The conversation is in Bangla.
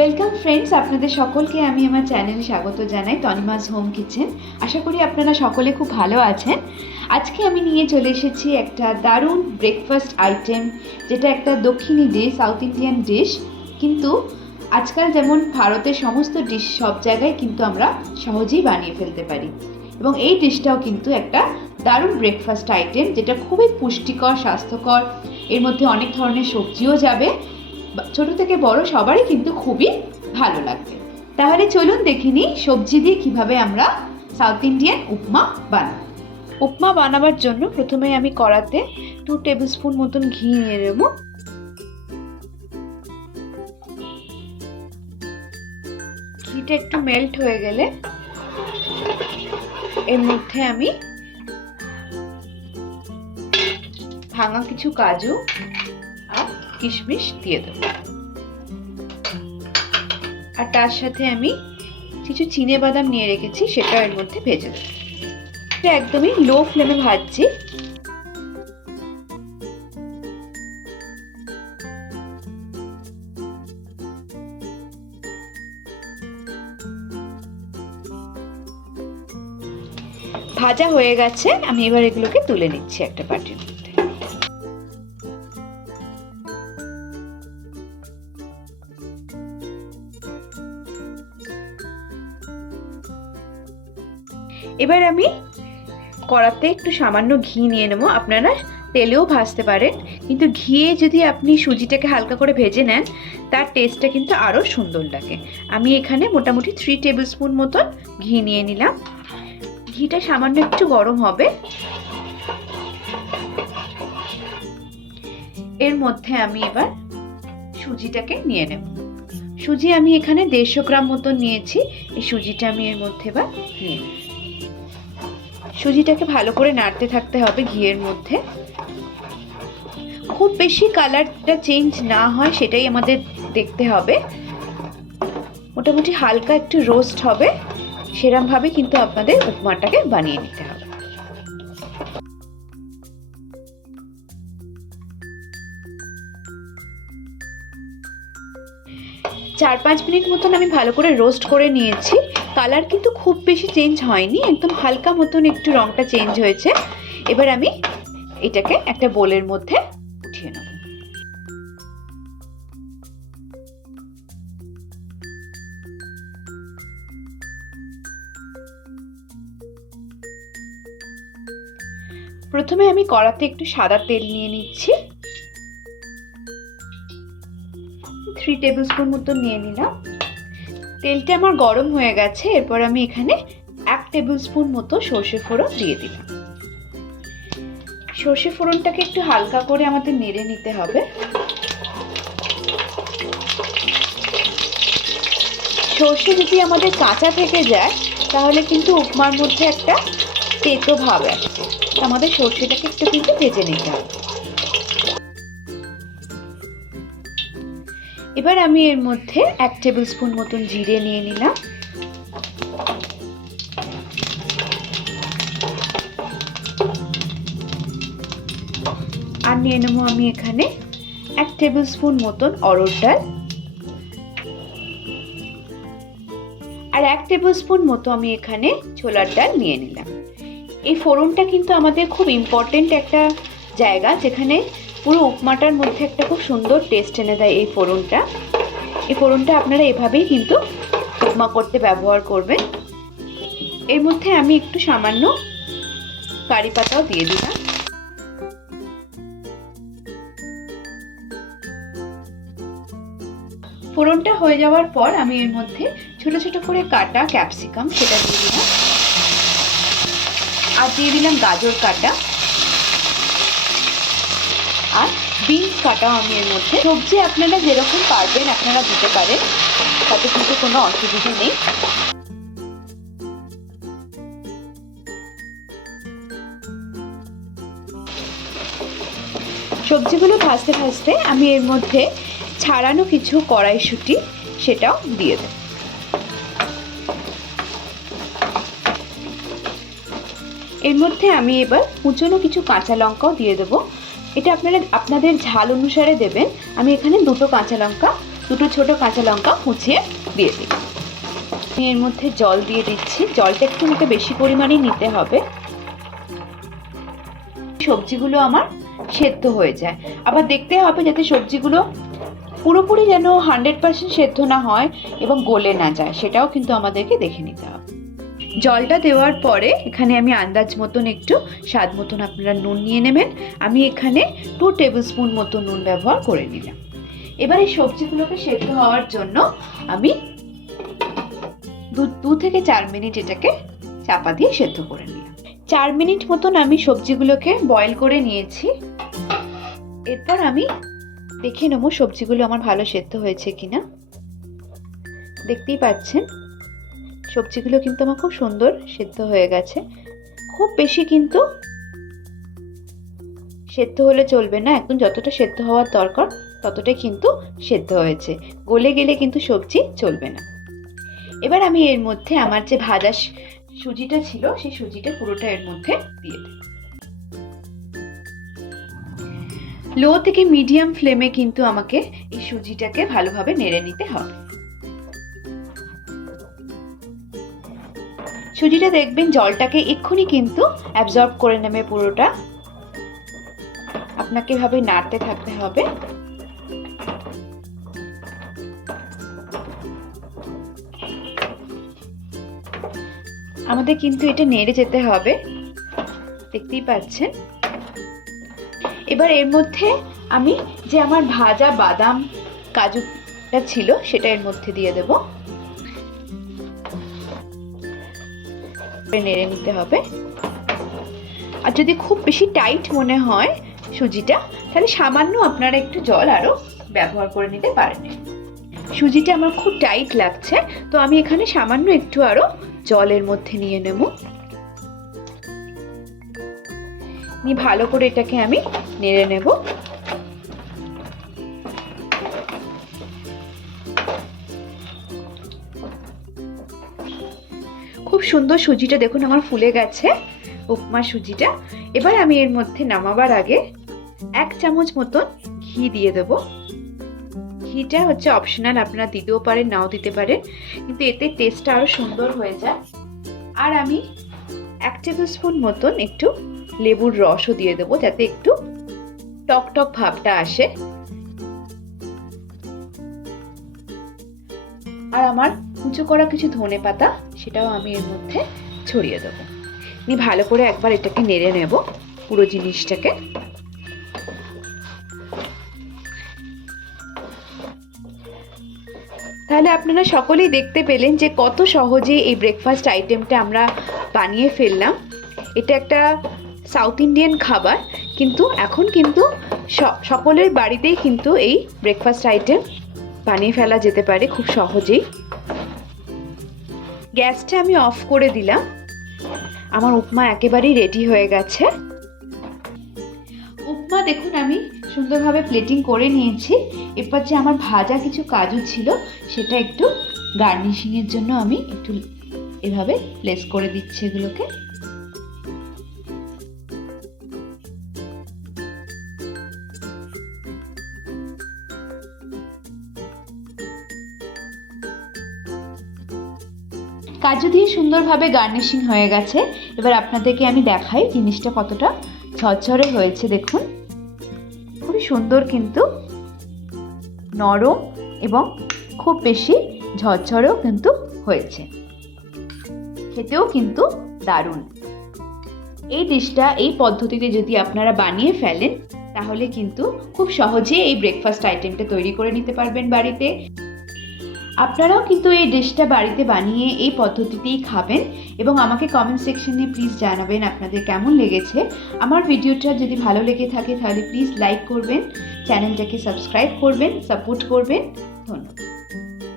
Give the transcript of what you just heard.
ওয়েলকাম ফ্রেন্ডস আপনাদের সকলকে আমি আমার চ্যানেলে স্বাগত জানাই তনিমাস হোম কিচেন আশা করি আপনারা সকলে খুব ভালো আছেন। আজকে আমি নিয়ে চলে এসেছি একটা দারুণ ব্রেকফাস্ট আইটেম যেটা একটা দক্ষিণী ডিশ সাউথ ইন্ডিয়ান ডিশ কিন্তু আজকাল যেমন ভারতের সমস্ত ডিশ সব জায়গায় কিন্তু আমরা সহজেই বানিয়ে ফেলতে পারি। এবং এই ডিশটাও কিন্তু একটা দারুণ ব্রেকফাস্ট আইটেম যেটা খুবই পুষ্টিকর, স্বাস্থ্যকর। এর মধ্যে অনেক ধরনের সবজিও যাবে। ছোট থেকে বড় সবারই কিন্তু খুবই ভালো লাগবে। তাহলে চলুন দেখে নিই সবজি দিয়ে কীভাবে আমরা সাউথ ইন্ডিয়ান উপমা বানাবো। উপমা বানাবার জন্য প্রথমে আমি কড়াতে টু টেবিল স্পুন মতন ঘি নিয়ে নেব। ঘিটা একটু মেল্ট হয়ে গেলে এর মধ্যে আমি ভাঙা কিছু কাজু কিশমিশ দিয়ে দেবো। আর তার সাথে আমি কিছু চিনে বাদাম নিয়ে রেখেছি, সেটা এর মধ্যে ভেজে দেবো। এটা একদমই লো ফ্লেমে ভাজছি। ভাজা হয়ে গেছে, আমি এবার এগুলোকে তুলে নিচ্ছি একটা বাটির এবার আমি কড়াতে একটু সামান্য ঘি নিয়ে নেব। আপনারা তেলেও ভাজতে পারেন। কিন্তু ঘিয়ে যদি আপনি সুজিটাকে হালকা করে ভেজে নেন, তার টেস্টটা কিন্তু আরও সুন্দর লাগে। আমি এখানে মোটামুটি থ্রি টেবিল স্পুন মতন ঘি নিয়ে নিলাম। ঘিটা সামান্য একটু গরম হবে। এর মধ্যে আমি এবার সুজিটাকে নিয়ে নেব। সুজি আমি এখানে দেড়শো গ্রাম মতন নিয়েছি। এই সুজিটা আমি এর মধ্যে এবার নিয়ে নেব। সুজিটাকে ভালো করে নাড়তে থাকতে হবে ঘিয়ের মধ্যে। খুব বেশি কালারটা চেঞ্জ না হয়, সেটাই আমাদের দেখতে হবে। মোটামুটি হালকা একটু রোস্ট হবে। সেরমভাবে কিন্তু আপনাদের উপমাটাকে বানিয়ে নিতে হবে। চার পাঁচ মিনিট মতন আমি ভালো করে রোস্ট করে নিয়েছি। কালার কিন্তু খুব বেশি চেঞ্জ হয়নি, একদম হালকা মতন একটু রঙটা চেঞ্জ হয়েছে। এবার আমি এটাকে একটা বোলের মধ্যে উঠিয়ে নেব। প্রথমে আমি কড়াতে একটু সাদা তেল নিয়ে নিচ্ছি। থ্রি টেবিল স্পুন মতো নিয়ে নিলাম। তেলটা আমার গরম হয়ে গেছে, এরপর আমি এখানে এক টেবিল স্পুন মতো সর্ষে ফোড়ন দিয়ে দিলাম। সর্ষে ফোড়নটাকে একটু হালকা করে আমাদের নেড়ে নিতে হবে। সর্ষে যদি আমাদের কাঁচা থেকে যায়, তাহলে কিন্তু উপমার মধ্যে একটা তেতো ভাব আসছে আমাদের সর্ষেটাকে একটু কিন্তু ভেজে নিতে হবে। এবার আমি এর মধ্যে এক টেবিল স্পুন মতন জিরে নিয়ে নিলাম। আর নিয়ে নেব আমি এখানে এক টেবিল স্পুন মতন অরড় ডাল। আর এক টেবিল স্পুন মতো আমি এখানে ছোলার ডাল নিয়ে নিলাম। এই ফোড়নটা কিন্তু আমাদের খুব ইম্পর্টেন্ট একটা জায়গা, যেখানে পুরো উপমাটার মধ্যে একটা খুব সুন্দর টেস্ট এনে দেয় এই ফোড়নটা। এই ফোড়নটা আপনারা এভাবেই কিন্তু উপমা করতে ব্যবহার করবেন। এর মধ্যে আমি একটু সামান্য কারি পাতাও দিয়ে দিলাম। ফোড়নটা হয়ে যাওয়ার পর আমি এর মধ্যে ছোট ছোট করে কাটা ক্যাপসিকাম সেটা দিয়ে দিলাম। আর দিয়ে দিলাম গাজর কাটা। আর বিনস কাটাও আমি এর মধ্যে। সবজি আপনারা যেরকম পারবেন আপনারা দিতে পারেন। তাতে কিন্তু কোনো অসুবিধা নেই। সবজিগুলো ভাজতে ভাজতে আমি এর মধ্যে ছাড়ানো কিছু কড়াইশুঁটি সেটাও দিয়ে দেব। এর মধ্যে আমি এবার কুচনো কিছু কাঁচা লঙ্কাও দিয়ে দেবো। এটা আপনারা আপনাদের ঝাল অনুসারে দেবেন। আমি এখানে দুটো কাঁচা লঙ্কা, দুটো ছোট কাঁচা লঙ্কা মুছিয়ে দিয়ে দিই। আমি এর মধ্যে জল দিয়ে দিচ্ছি। জলটা একটু আমাকে বেশি পরিমাণেই নিতে হবে। সবজিগুলো আমার সেদ্ধ হয়ে যায়। আবার দেখতে হবে যাতে সবজিগুলো পুরোপুরি যেন হান্ড্রেড পার্সেন্ট সেদ্ধ না হয় এবং গলে না যায়। সেটাও কিন্তু আমাদেরকে দেখে নিতে হবে। জলটা দেওয়ার পরে এখানে আমি আন্দাজ মতন একটু স্বাদ মতন আপনারা নুন নিয়ে নেবেন। আমি এখানে টু টেবিল স্পুন মতো নুন ব্যবহার করে নিলাম। এবার এই সবজিগুলোকে সেদ্ধ হওয়ার জন্য আমি দু দু থেকে চার মিনিট এটাকে চাপা দিয়ে সেদ্ধ করে নিলাম। চার মিনিট মতন আমি সবজিগুলোকে বয়েল করে নিয়েছি। এরপর আমি দেখে নেব সবজিগুলো আমার ভালো সেদ্ধ হয়েছে কিনা। দেখতেই পাচ্ছেন? সবজিগুলো কিন্তু আমার খুব সুন্দর সেদ্ধ হয়ে গেছে। খুব বেশি কিন্তু সেদ্ধ হলে চলবে না, একদম যতটা সেদ্ধ হওয়ার দরকার ততটাই কিন্তু সেদ্ধ হয়েছে। গলে গেলে কিন্তু সবজি চলবে না। এবার আমি এর মধ্যে আমার যে ভাজা সুজিটা ছিল, সেই সুজিটা পুরোটা এর মধ্যে দিয়ে দেব। লো থেকে মিডিয়াম ফ্লেমে কিন্তু আমাকে এই সুজিটাকে ভালোভাবে নেড়ে নিতে হবে। সুজিটা দেখবেন জলটাকে এক্ষুনি কিন্তু অ্যাবজর্ব করে নেবে পুরোটা। আপনাকে এভাবে নাড়তে থাকতে হবে। আমাদের কিন্তু এটা নেড়ে যেতে হবে। দেখতেই পাচ্ছেন? এবার এর মধ্যে আমি যে আমার ভাজা বাদাম কাজুটা ছিল সেটা এর মধ্যে দিয়ে দেব। নেড়ে নিতে হবে। আর যদি খুব বেশি টাইট মনে হয় সুজিটা, তাহলে সামান্য আপনারা একটু জল আরও ব্যবহার করে নিতে পারেন। সুজিটা আমার খুব টাইট লাগছে, তো আমি এখানে সামান্য একটু আরও জলের মধ্যে নিয়ে নেব। নিয়ে ভালো করে এটাকে আমি নেড়ে নেব। সুন্দর সুজিটা দেখুন, আমার ফুলে গেছে উপমা সুজিটা। এবার আমি এর মধ্যে নামাবার আগে এক চামচ মতন ঘি দিয়ে দেব। ঘিটা হচ্ছে অপশনাল আপনারা দিতেও পারেন, নাও দিতে পারেন, কিন্তু এতে টেস্টটা আরও সুন্দর হয়ে যায়। আর আমি এক টেবিল স্পুন মতন একটু লেবুর রসও দিয়ে দেবো, যাতে একটু টক টক ভাবটা আসে। আর আমার কুচো করা কিছু ধনে পাতা সেটাও আমি এর মধ্যে ছড়িয়ে দেবো। আমি ভালো করে একবার এটাকে নেড়ে নেব, পুরো জিনিসটাকে। তাহলে আপনারা সকলেই দেখতে পেলেন যে কত সহজে এই ব্রেকফাস্ট আইটেমটা আমরা বানিয়ে ফেললাম। এটা একটা সাউথ ইন্ডিয়ান খাবার, কিন্তু এখন কিন্তু সকলের বাড়িতেই কিন্তু এই ব্রেকফাস্ট আইটেম বানিয়ে ফেলা যেতে পারে খুব সহজেই। গ্যাসটা আমি অফ করে দিলাম। আমার উপমা একেবারেই রেডি হয়ে গেছে। উপমা দেখুন আমি সুন্দরভাবে প্লেটিং করে নিয়েছি। এরপর যে আমার ভাজা কিছু কাজু ছিল, সেটা একটু গার্নিশিংয়ের জন্য আমি একটু এভাবে প্লেস করে দিচ্ছি এগুলোকে। কাজু দিয়ে সুন্দরভাবে গার্নিশিং হয়ে গেছে। এবার আপনাদেরকে আমি দেখাই জিনিসটা কতটা ঝরঝরে হয়েছে, দেখুন। খুবই সুন্দর কিন্তু, নরম এবং খুব বেশি ঝরঝরেও কিন্তু হয়েছে। খেতেও কিন্তু দারুণ। এই ডিশটা, এই পদ্ধতিতে যদি আপনারা বানিয়ে ফেলেন, তাহলে কিন্তু খুব সহজে এই ব্রেকফাস্ট আইটেমটা তৈরি করে নিতে পারবেন বাড়িতে। আপনারাও কিন্তু এই ডিশটা বাড়িতে বানিয়ে এই পদ্ধতিতেই খাবেন এবং আমাকে কমেন্ট সেকশনে প্লিজ জানাবেন আপনাদের কেমন লেগেছে। আমার ভিডিওটা যদি ভালো লেগে থাকে তাহলে প্লিজ লাইক করবেন চ্যানেলটাকে সাবস্ক্রাইব করবেন সাপোর্ট করবেন। ধন্যবাদ।